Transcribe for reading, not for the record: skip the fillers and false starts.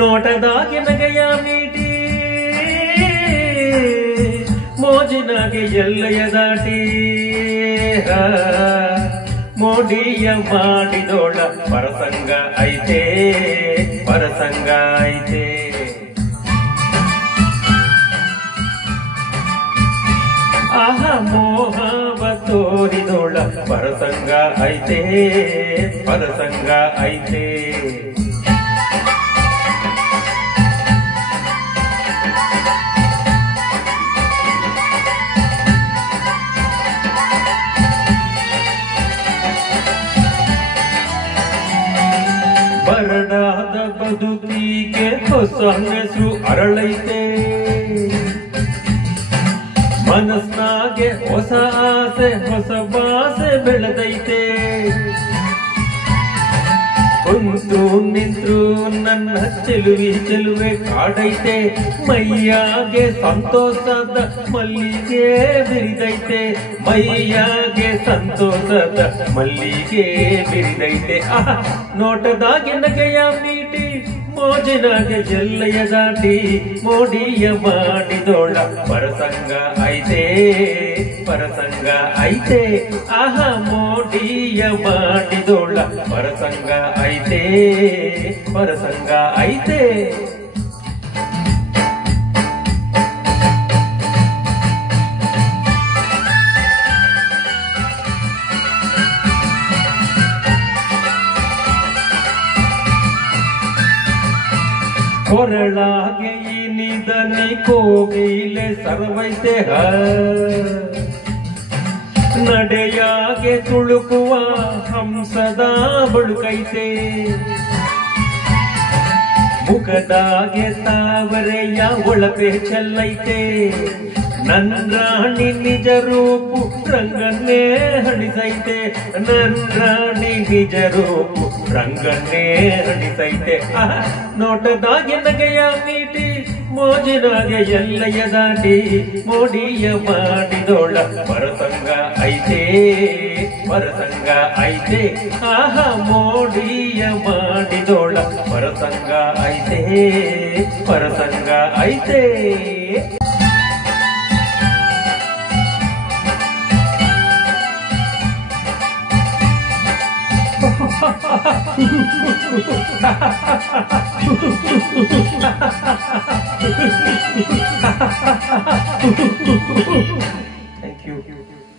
ನೋಟದಾಗಿನಗೆಯ ಮೀಟಿ ಮೋಜಿನಾಗೆ ಎಲ್ಲೆಯ ದಾಟಿ ಮೋಡಿಯ ಮಾಡಿದೋಳ ಪರಸಂಗ ಐತೆ ಪರಸಂಗ ಐತೆ ಆಹ ಮೋಹವ ತೋರಿದೋಳ ಪರಸಂಗ ಐತೆ ಪರಸಂಗ ಐತೆ ಬರಡಾದ ಬದುಕಿಗೆ ಹೊಸ ಹೆಸರು ಅರಳೈತೆ ಮನಸ್ನಾಗೆ ಹೊಸ ಆಸೆ ಹೊಸ ಭಾಷೆ ಬೆಳೆದೈತೆ ಕುಂತು ನಿಂತ್ರು ನನ್ನ ಚೆಲುವೆ ಕಾಡೈತೆ ಮೈಯಾಗೆ ಸಂತೋಷದ ಮಲ್ಲಿಗೆ ಬಿರಿದೈತೆ ಮೈಯಾಗೆ ಸಂತೋಷದ ಮಲ್ಲಿಗೆ ಬಿರಿದೈತೆ ನೋಟದಾಗಿನಗೆಯ ಮೀಟಿ ಮೋಜಿನಾಗೆ ಜಲ್ಲೆಯ ದಾಟಿ ಮೋಡಿಯ ಮಾಡಿದೋಳ ಪರಸಂಗ ಐತೆ ಪರಸಂಗ ಐತೆ ಆಹ ಮೋಡಿಯ ಮಾಡಿದೋಳ ಪರಸಂಗ ಐತೆ ಪರಸಂಗ ಐತೆ ಕೊರಳಾಗೆ ನಿದನಿ ಕೋಗಿಲೆ ಸರ್ವೈತೆ ನಡೆಯಾಗೆ ತುಳುಕುವ ಹಂಸದ ಬಳುಕೈತೆ ಮುಖದಾಗೆ ತಾವರೆಯ ಒಳಪೆ ಚೆಲ್ಲೈತೆ ನನ್ನ ರಾಣಿ ನಿಜ ರೂಪು ರಂಗನ್ನೇ ಹಣಿಸೈತೆ ನನ್ನ ರಾಣಿ ನಿಜ ರೂಪು ರಂಗನ್ನೇ ಹಣಿಸೈತೆ ನೋಟದಾಗಿನಗೆಯ ಮೀಟಿ ಮೋಜಿನಾಗೆ ಎಲ್ಲೆಯ ದಾಟಿ ಮೋಡಿಯ ಮಾಡಿದೋಳ ಪರಸಂಗ ಐತೆ ಪರಸಂಗ ಐತೆ ಆಹ ಮೋಡಿಯ ಮಾಡಿದೋಳ ಪರಸಂಗ ಐತೆ ಪರಸಂಗ ಐತೆ Thank you.